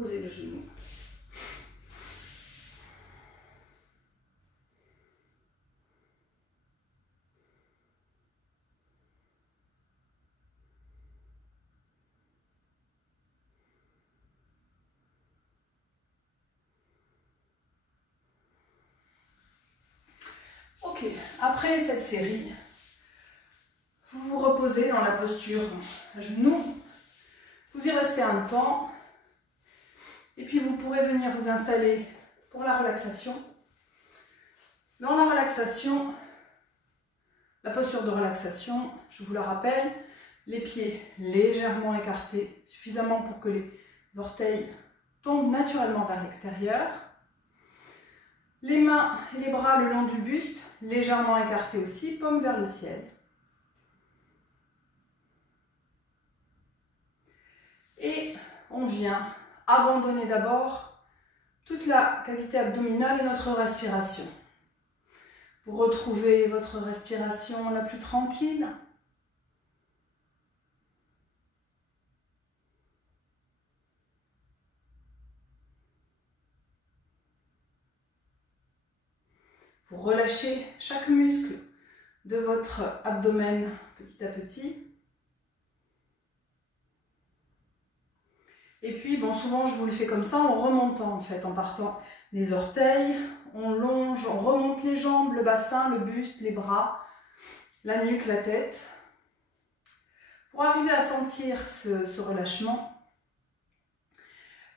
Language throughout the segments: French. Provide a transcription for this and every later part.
Posez le genou. Ok, après cette série, vous vous reposez dans la posture à genoux, vous y restez un temps, et puis vous pourrez venir vous installer pour la relaxation. Dans la relaxation, la posture de relaxation, je vous la rappelle, les pieds légèrement écartés, suffisamment pour que les orteils tombent naturellement vers l'extérieur. Les mains et les bras le long du buste, légèrement écartés aussi, paume vers le ciel. Et on vient abandonner d'abord toute la cavité abdominale et notre respiration. Vous retrouvez votre respiration la plus tranquille. Vous relâchez chaque muscle de votre abdomen petit à petit. Et puis, bon, souvent je vous le fais comme ça en remontant en fait, en partant des orteils. On longe, on remonte les jambes, le bassin, le buste, les bras, la nuque, la tête. Pour arriver à sentir ce relâchement,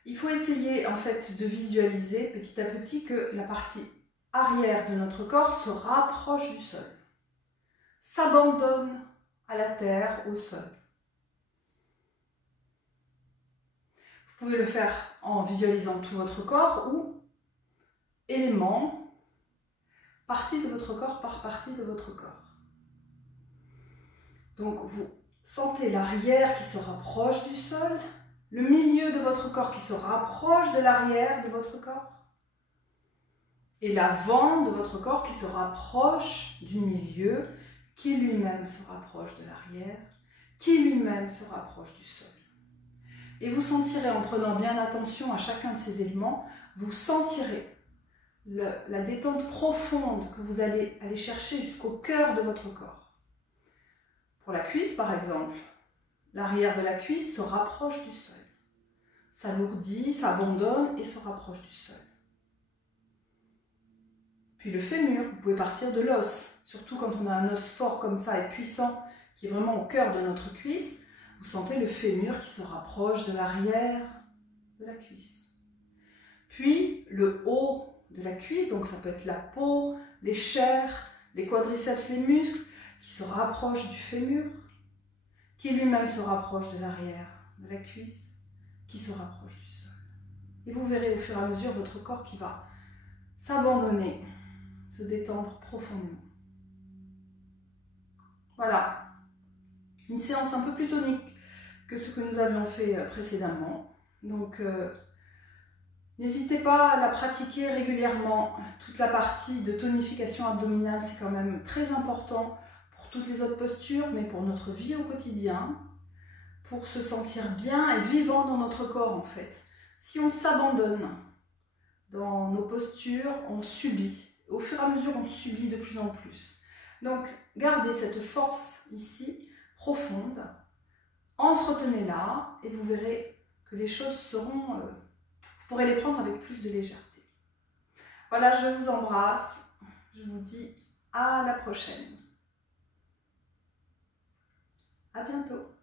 il faut essayer en fait de visualiser petit à petit que la partie arrière de notre corps se rapproche du sol, s'abandonne à la terre, au sol. Vous pouvez le faire en visualisant tout votre corps ou éléments, partie de votre corps par partie de votre corps. Donc vous sentez l'arrière qui se rapproche du sol, le milieu de votre corps qui se rapproche de l'arrière de votre corps, et l'avant de votre corps qui se rapproche du milieu, qui lui-même se rapproche de l'arrière, qui lui-même se rapproche du sol. Et vous sentirez, en prenant bien attention à chacun de ces éléments, vous sentirez la détente profonde que vous allez aller chercher jusqu'au cœur de votre corps. Pour la cuisse, par exemple, l'arrière de la cuisse se rapproche du sol, s'alourdit, s'abandonne et se rapproche du sol. Puis le fémur, vous pouvez partir de l'os, surtout quand on a un os fort comme ça et puissant, qui est vraiment au cœur de notre cuisse, vous sentez le fémur qui se rapproche de l'arrière de la cuisse. Puis le haut de la cuisse, donc ça peut être la peau, les chairs, les quadriceps, les muscles, qui se rapprochent du fémur, qui lui-même se rapproche de l'arrière de la cuisse, qui se rapproche du sol. Et vous verrez au fur et à mesure votre corps qui va s'abandonner, se détendre profondément. Voilà, une séance un peu plus tonique que ce que nous avions fait précédemment. Donc, n'hésitez pas à la pratiquer régulièrement. Toute la partie de tonification abdominale, c'est quand même très important pour toutes les autres postures, mais pour notre vie au quotidien, pour se sentir bien et vivant dans notre corps en fait. Si on s'abandonne dans nos postures, on subit. Au fur et à mesure, on subit de plus en plus. Donc, gardez cette force ici, profonde, entretenez-la et vous verrez que les choses seront... vous pourrez les prendre avec plus de légèreté. Voilà, je vous embrasse. Je vous dis à la prochaine. À bientôt.